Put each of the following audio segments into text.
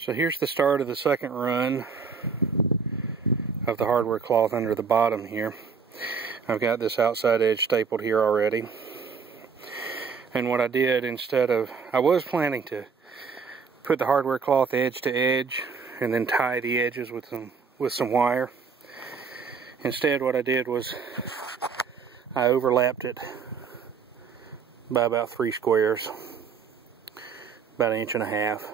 So here's the start of the second run of the hardware cloth under the bottom here. I've got this outside edge stapled here already. And what I did, instead of, I was planning to put the hardware cloth edge to edge and then tie the edges with some wire. Instead, what I did was I overlapped it by about 3 squares, about 1.5 inches,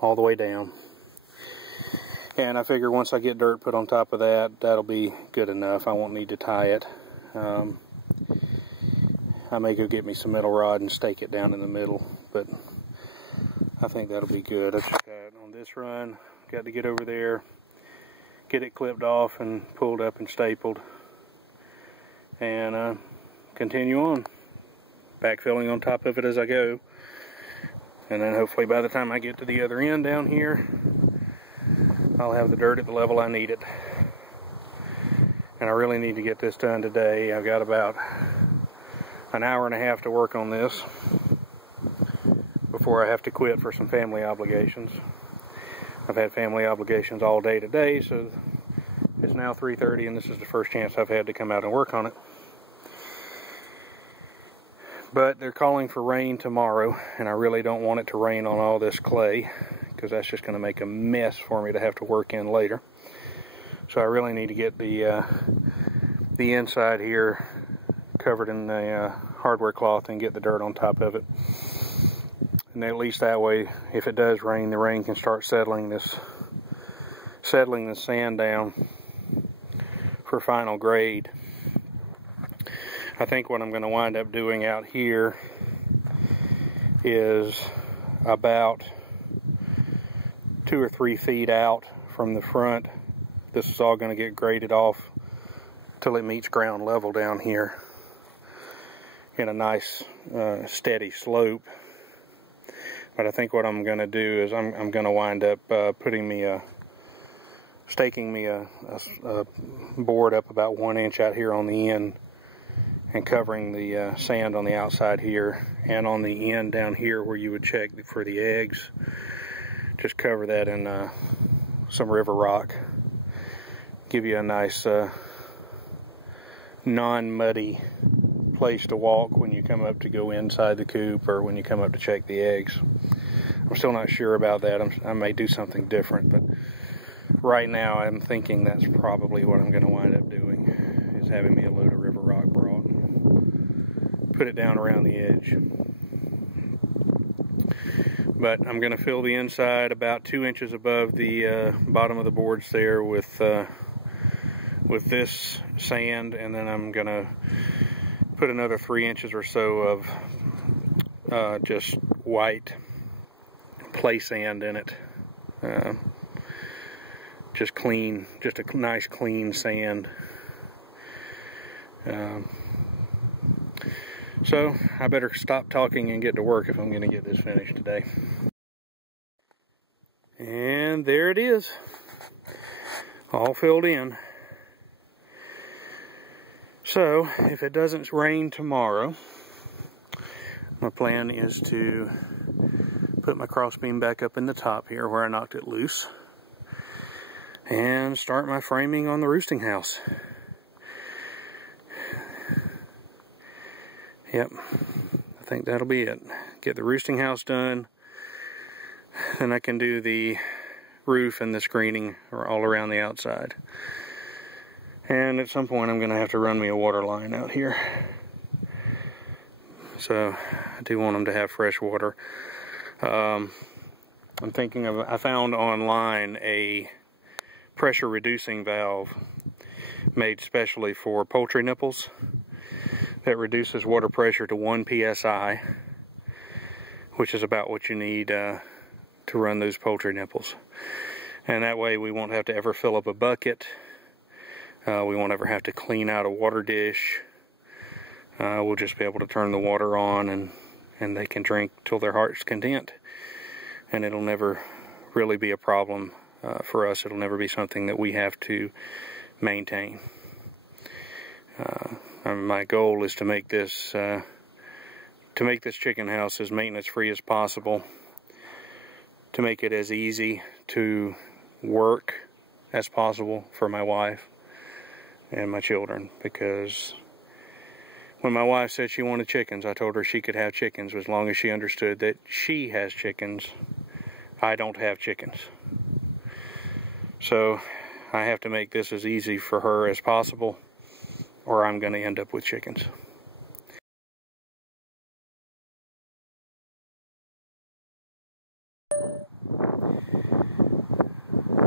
all the way down. And I figure once I get dirt put on top of that, that'll be good enough. I won't need to tie it. I may go get me some metal rod and stake it down in the middle, but I think that'll be good. I just got on this run, got to get over there, get it clipped off and pulled up and stapled, and continue on, backfilling on top of it as I go. And then hopefully by the time I get to the other end down here, I'll have the dirt at the level I need it. And I really need to get this done today. I've got about 1.5 hours to work on this before I have to quit for some family obligations. I've had family obligations all day today, so it's now 3:30 and this is the first chance I've had to come out and work on it. But they're calling for rain tomorrow, and I really don't want it to rain on all this clay, because that's just going to make a mess for me to have to work in later. So I really need to get the inside here covered in the hardware cloth and get the dirt on top of it. And at least that way, if it does rain, the rain can start settling the sand down for final grade. I think what I'm going to wind up doing out here is about 2 or 3 feet out from the front. This is all going to get graded off till it meets ground level down here in a nice steady slope. But I think what I'm going to do is I'm going to wind up staking me a board up about 1 inch out here on the end, and covering the sand on the outside here, and on the end down here where you would check for the eggs, just cover that in some river rock. Give you a nice non-muddy place to walk when you come up to go inside the coop, or when you come up to check the eggs. I'm still not sure about that. I may do something different, but right now I'm thinking that's probably what I'm going to wind up doing, is having me a load of river rock brought and put it down around the edge. But I'm going to fill the inside about 2 inches above the bottom of the boards there with this sand, and then I'm going to put another 3 inches or so of just white play sand in it. Just a nice clean sand. So I better stop talking and get to work if I'm going to get this finished today. And there it is, all filled in. So if it doesn't rain tomorrow, my plan is to put my crossbeam back up in the top here where I knocked it loose, and start my framing on the roosting house. Yep, I think that'll be it. Get the roosting house done, then I can do the roof and the screening all around the outside. And at some point I'm going to have to run me a water line out here. So I do want them to have fresh water. I'm thinking of, I found online a pressure reducing valve made specially for poultry nipples that reduces water pressure to 1 psi, which is about what you need to run those poultry nipples. And that way we won't have to ever fill up a bucket. We won't ever have to clean out a water dish. We'll just be able to turn the water on, and they can drink till their heart's content. And it'll never really be a problem for us. It'll never be something that we have to maintain. My goal is to make this chicken house as maintenance free as possible. to make it as easy to work as possible for my wife and my children, because when my wife said she wanted chickens, I told her she could have chickens as long as she understood that she has chickens. I don't have chickens. So I have to make this as easy for her as possible, or I'm going to end up with chickens.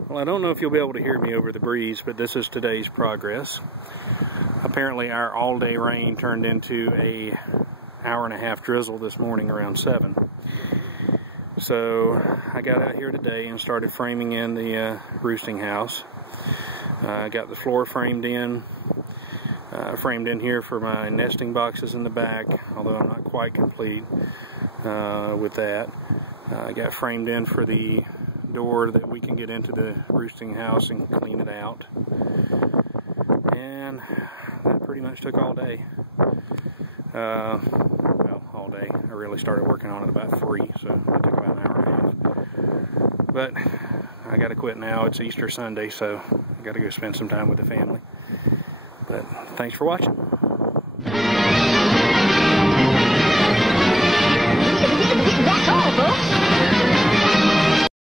Well, I don't know if you'll be able to hear me over the breeze, but this is today's progress. Apparently our all-day rain turned into a hour-and-a-half drizzle this morning around 7. So I got out here today and started framing in the roosting house. I got the floor framed in here for my nesting boxes in the back, although I'm not quite complete with that. I got framed in for the door that we can get into the roosting house and clean it out. And that pretty much took all day. Well, all day. I really started working on it about 3, so it took about an hour and a half. But I gotta quit now. It's Easter Sunday, so I gotta go spend some time with the family. But thanks for watching. That's all, folks.